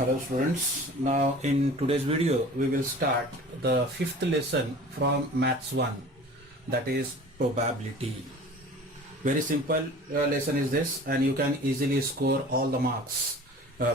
Hello students, now in today's video we will start the fifth lesson from Maths 1, that is probability. Very simple lesson is this, and you can easily score all the marks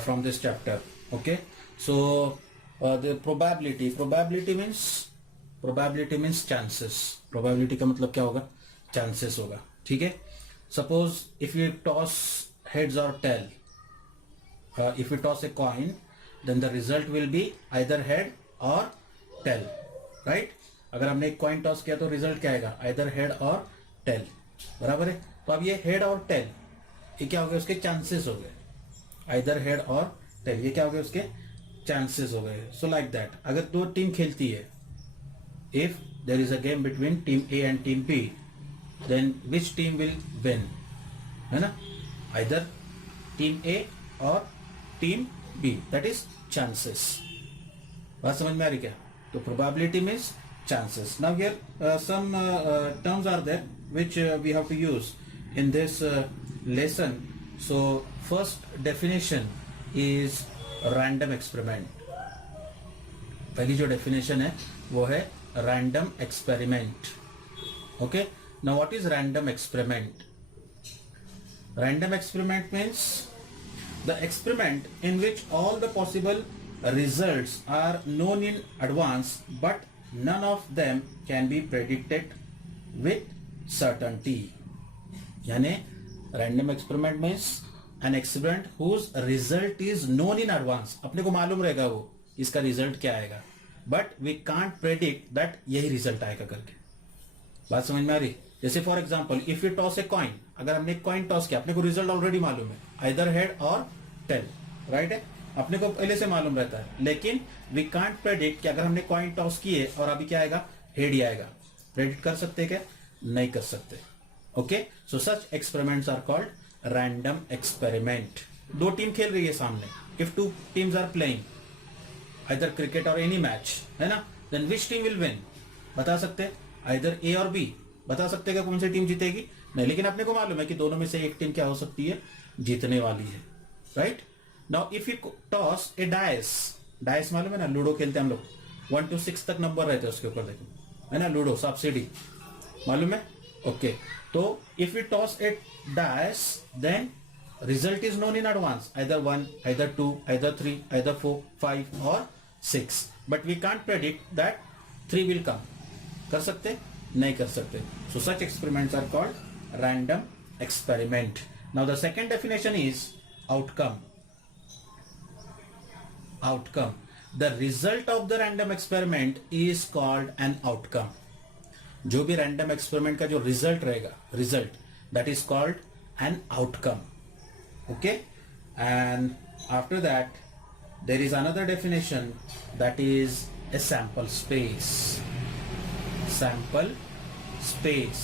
from this chapter. Okay, so the probability means chances. Probability का मतलब क्या होगा? Chances होगा. ठीक है? Suppose if you toss heads or tail, if we toss a coin, then the result will be either head or tail, right? अगर हमने एक coin toss किया तो result क्या आएगा? Either head or tail, बराबर है? तो अब ये head और tail, ये क्या हो गए? उसके chances हो गए. Either head or tail, ये क्या हो गए? उसके chances हो गए. So like that, अगर दो टीम खेलती है, if there is a game between team A and team B, then which team will win? है ना? Either team A or team B, that is chances. बात समझ में आ रही क्या? तो probability means chances. Now here some terms are there which we have to use in this lesson. So first definition is random experiment. पहली जो definition है वो है random experiment. Okay. Now what is random experiment? Random experiment means the experiment in which all the possible results are known in advance, but none of them can be predicted with certainty. यानी random experiment means an experiment whose result is known in advance. अपने को मालूम रहेगा वो इसका result क्या आएगा, but we can't predict that यही result आएगा करके. बात समझ में आ रही? जैसे for example if you toss a coin, अगर हमने कॉइन टॉस किया, अपने को रिजल्ट ऑलरेडी मालूम है, आइदर हेड और टेल, राइट है, अपने को पहले से मालूम रहता है, लेकिन वी कांट प्रेडिक्ट कि अगर हमने कॉइन टॉस किए और अभी क्या आएगा, हेड ही आएगा. प्रेडिक्ट कर सकते क्या? नहीं कर सकते. Okay, so such experiments are called random experiment. दो टीम खेल रही है सामने, if two teams are playing either cricket और एनी मैच, है ना, then which team will win? बता सकते, आइदर ए और बी. बता सकते हैं कौन सी टीम जीतेगी? नहीं, लेकिन अपने को मालूम है कि दोनों में से एक टीम क्या हो सकती है, जीतने वाली है, right? Now if you toss a dice, dice मालूम है ना, लूडो खेलते हैं हम लोग, 1 to 6 तक नंबर रहते हैं उसके ऊपर, देखो, है ना, लूडो सांप सीढ़ी, मालूम है? ओके, तो if you toss a dice, then result is known in advance, either 1, either 2, either 3, either 4, 5 और 6, but we can't predict that 3 will come. कर सकते? नहीं कर सकते. So such experiments are called random experiment. Now the second definition is outcome. Outcome. The result of the random experiment is called an outcome. जो भी random experiment का जो result रहेगा, result, that is called an outcome. Okay? And after that, there is another definition, that is a sample space. Sample space.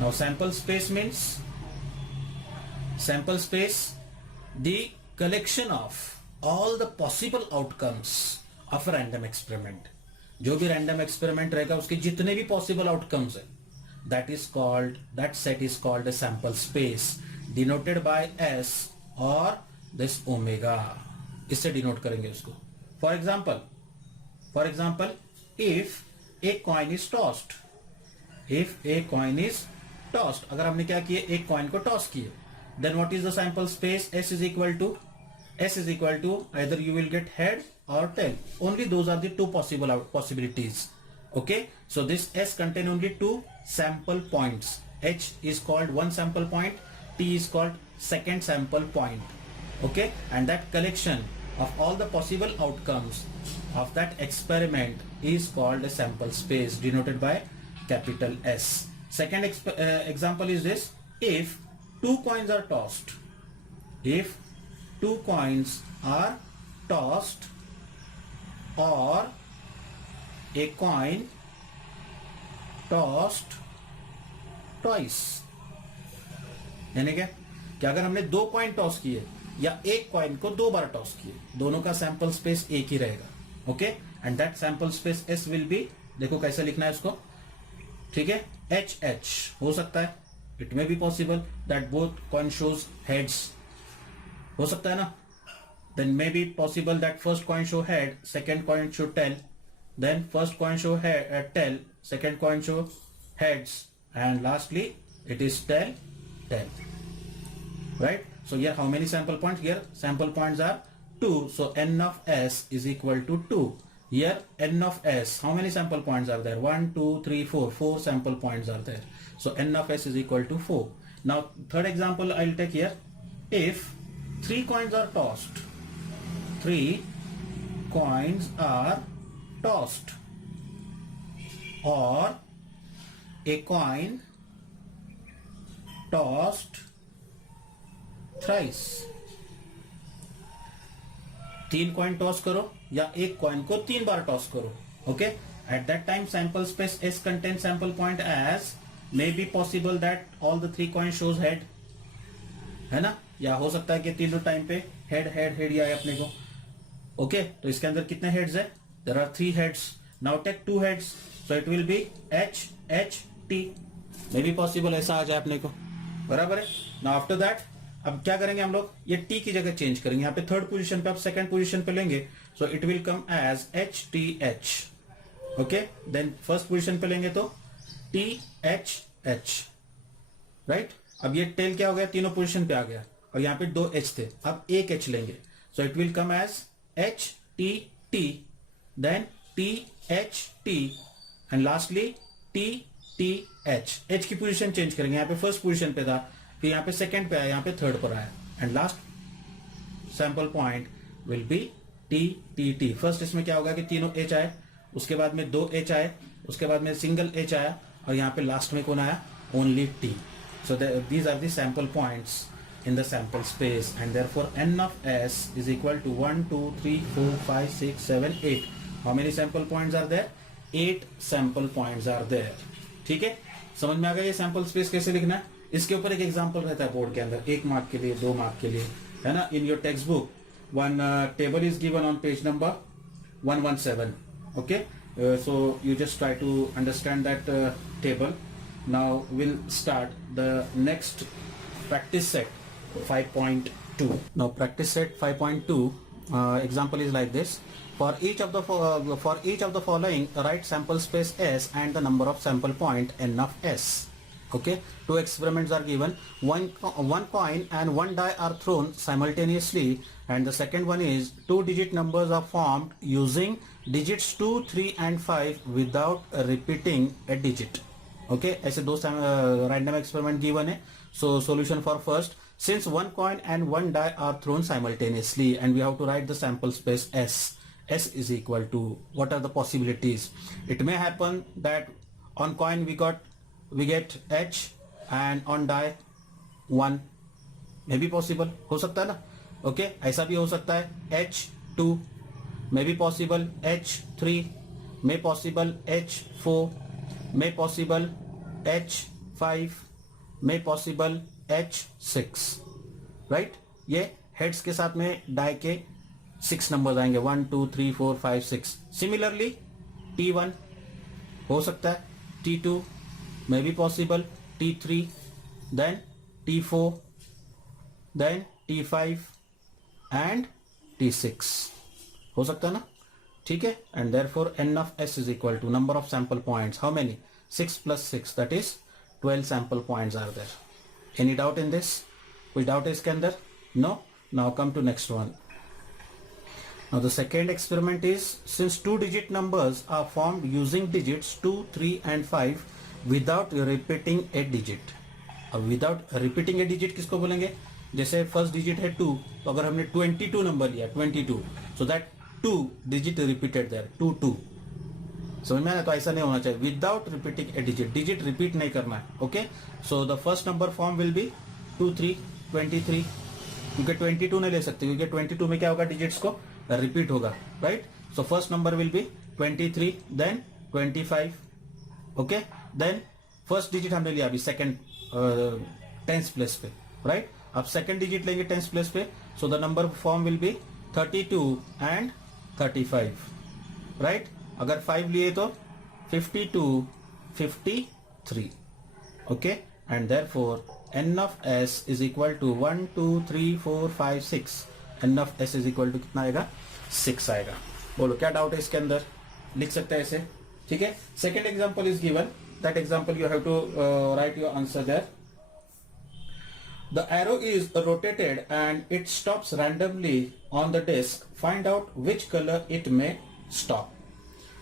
Now sample space means the collection of all the possible outcomes of a random experiment. जो भी random experiment रहेगा उसके जितने भी possible outcomes है, that set is called a sample space, denoted by S or this omega. इससे denote करेंगे उसको. For example, if a coin is tossed, अगर हमने क्या किए, एक कॉइन को टॉस किए, then what is the sample space? S is equal to either you will get head or tail. Only those are the two possibilities. Okay, so this S contain only two sample points. H is called one sample point, T is called second sample point. Okay, and that collection of all the possible outcomes of that experiment is called a sample space, denoted by capital S. Second example is this: if two coins are tossed, or a coin tossed twice, यानी क्या कि अगर हमने दो coin toss किए या एक coin को दो बार टॉस किए, दोनों का सैंपल स्पेस एक ही रहेगा. Okay, and that sample space S will be, देखो कैसे लिखना है उसको, ठीक है, एच एच हो सकता है, it may be possible that both coin shows heads, हो सकता है ना, then maybe possible that first coin show head, second coin show tail, then first coin show head, tail, second coin show heads, and lastly it is tail, right? So here how many sample points? Here sample points are 2, so n of s is equal to 2. Here n of s, how many sample points are there? 1 2 3 4, 4 sample points are there, so n of s is equal to 4. Now third example I'll take here. If 3 coins are tossed, 3 coins are tossed, or a coin tossed thrice. 3 coin toss करो या एक coin को 3 बार toss करो. Okay, at that time sample space S contain sample point as may be possible that all the 3 coin shows head, है ना, या हो सकता है कि तीनों टाइम पे हेड हेड हेड ही आए अपने को. ओके, तो इसके अंदर कितने हेड्स है? There are 3 heads. Now take 2 heads, so it will be H H T. May be possible ऐसा आ जाए अपने को, बराबर है. नाउ आफ्टर दैट अब क्या करेंगे हम लोग? ये टी की जगह चेंज करेंगे. यहाँ पे थर्ड पोजीशन पे आप सेकंड पोजीशन पे लेंगे, so it will come as H T H. Okay, then first position पे लेंगे तो टी एच एच, राइट. अब ये टेल क्या हो गया? तीनों पोजीशन पे आ गया, और यहाँ पे 2 एच थे, अब एक एच लेंगे, so it will come as H T T, then T H T, and lastly T T H. H की पोजीशन चेंज करेंगे. यहाँ पे फर्स्ट पोजीशन पे था, फिर यहाँ पे सेकंड पे आया, यहाँ पे थर्ड पर आया, and last sample point will be T T T. First इसमें क्या होगा कि तीनों एच आए, उसके बाद में 2 एच आए, उसके बाद में सिंगल एच आया, और यहाँ पे लास्ट में कौन आया? Only T. So these are the sample points in the sample space, and therefore n of s is equal to 1 2 3 4 5 6 7 8. how many sample points are there? 8 sample points are there. ठीक है, समझ में आ गया ये sample space कैसे लिखना है? इसके ऊपर एक एग्जांपल रहता है बोर्ड के अंदर, 1 मार्क के लिए, 2 मार्क के लिए, है ना. In your text book one table is given on page number 117. Okay, so you just try to understand that table. Now we'll start the next practice set 5.2. Now practice set 5.2 example is like this. For each of the following, write sample space S and the number of sample point n of S. Okay, 2 experiments are given. One coin and 1 die are thrown simultaneously, and the second one is 2 digit numbers are formed using digits 2, 3 and 5 without repeating a digit. Okay, ऐसे 2 random experiment given है. So solution for first. Since 1 coin and 1 die are thrown simultaneously, and we have to write the sample space S. S is equal to, what are the possibilities? It may happen that on coin we get H, and on die 1. may be possible, हो सकता है ना. Okay, ऐसा भी हो सकता है. H2 may be possible, H3 may possible, H4 may possible, H5 may possible, H6, right. ये हेड्स के साथ में डाई के 6 नंबर्स आएंगे, 1 2 3 4 5 6. सिमिलरली T1 हो सकता है, T2 may be possible, T3, then T4, then T5 and T6 हो सकता है ना. ठीक है, and therefore n of s is equal to number of sample points. how many? 6 plus 6, that is 12 sample points are there. Any doubt in this? कोई doubt है इसके अंदर? No. Now come to next one. Now the second experiment is, since 2 digit numbers are formed using digits 2, 3 and 5 without repeating a digit. अब without repeating a digit किसको बोलेंगे? जैसे first digit है 2, तो अगर हमने 22 नंबर लिया, 22, so that 2 digit repeated there, 2 2. समझ में आया? तो ऐसा नहीं होना चाहिए. विदाउट रिपीटिंग ए डिजिट रिपीट नहीं करना है. Okay, so the first number form will B 2 3 23, क्योंकि 22 नहीं ले सकते, क्योंकि 22 में क्या होगा? डिजिट्स को रिपीट होगा, right. So first number will be 23, then 25. Okay, then first digit हमने लिया अभी सेकंड टेंस प्लेस पे, राइट. अब सेकंड डिजिट लेंगे टेंस प्लेस पे, so the number form will be 32 and 35, right. अगर 5 लिए तो 52 53. Okay, and therefore n of s is equal to 1 2 3 4 5 6, n of s is equal to कितना आएगा 6 आएगा। बोलो क्या डाउट है इसके अंदर, लिख सकते हैं ऐसे, ठीक है। Second example is given, that example you have to write your answer there. The arrow is rotated and it stops randomly on the disk. Find out which color it may stop.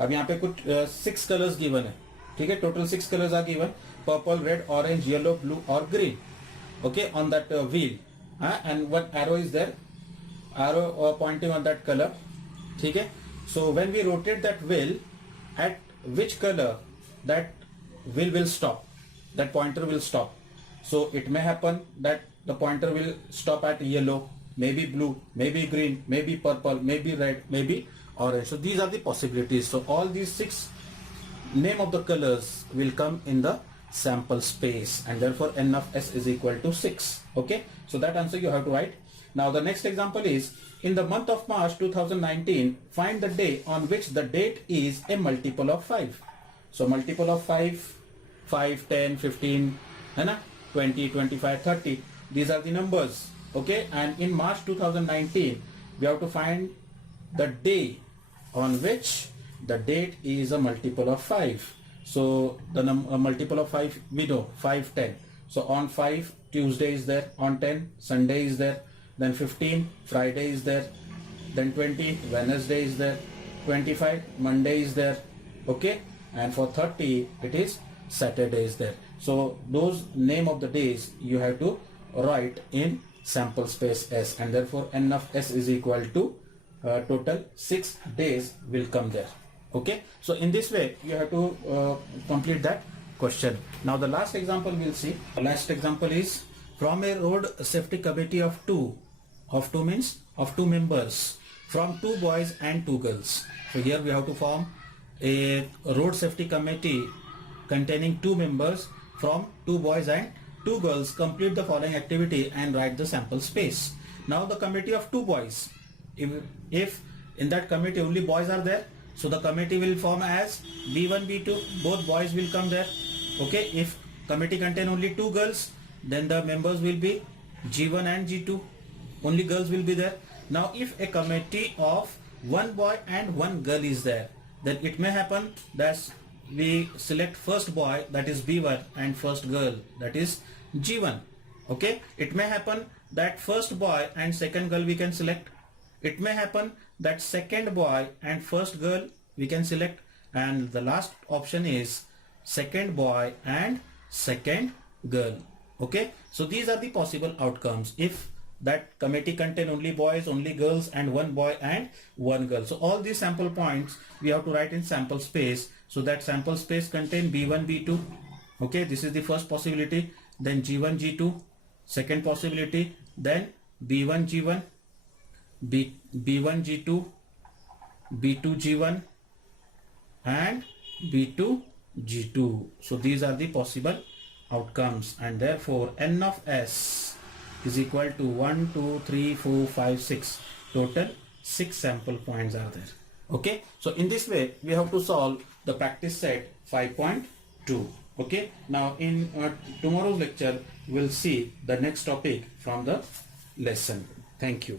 अब यहाँ पे कुछ 6 colors given है, ठीक है। Total 6 colors are given: purple, red, orange, yellow, blue or green. Okay, on that wheel, and one arrow is there, arrow pointing on that color, ठीक है। So when we rotate that wheel, at which color that wheel will stop, that pointer will stop. So it may happen that the pointer will stop at yellow, maybe blue, maybe green, maybe purple, maybe red, maybe orange. So these are the possibilities. So all these 6 name of the colors will come in the sample space, and therefore n of s is equal to 6. Okay, so that answer you have to write. Now the next example is, in the month of March 2019, find the day on which the date is a multiple of 5. So multiple of 5, 5, 10, 15, है ना, 20, 25, 30. These are the numbers. Okay, and in March 2019, we have to find the day on which the date is a multiple of 5. So the multiple of 5 we know, 5, 10. So on 5 Tuesday is there, on 10 Sunday is there, then 15 Friday is there, then 20 Wednesday is there, 25 Monday is there. Okay, and for 30 it is Saturday is there. So those name of the days you have to write in sample space S, and therefore n of s is equal to total 6 days will come there. Okay, so in this way you have to complete that question. Now the last example we'll see. The last example is from a road safety committee of two means of 2 members, from 2 boys and 2 girls. So here we have to form a road safety committee containing 2 members from 2 boys and 2 girls. Complete the following activity and write the sample space. Now the committee of 2 boys, if in that committee only boys are there, so the committee will form as B1, B2, both boys will come there. Okay, if committee contain only 2 girls, then the members will be G1 and G2, only girls will be there. Now if a committee of 1 boy and 1 girl is there, then it may happen that we select first boy, that is B1, and first girl, that is G1. Okay, it may happen that first boy and second girl we can select. It may happen that second boy and first girl we can select, and the last option is second boy and second girl. Okay, so these are the possible outcomes if that committee contain only boys, only girls, and 1 boy and 1 girl. So all these sample points we have to write in sample space. So that sample space contain B1, B2. Okay, this is the first possibility. Then G1, G2, second possibility. Then B1, G1, B1, G2, B2, G1, and B2, G2. So these are the possible outcomes, and therefore n of s is equal to 1, 2, 3, 4, 5, 6. Total 6 sample points are there. Okay, so in this way we have to solve the practice set 5.2. Okay, now in tomorrow's lecture we'll see the next topic from the lesson. Thank you.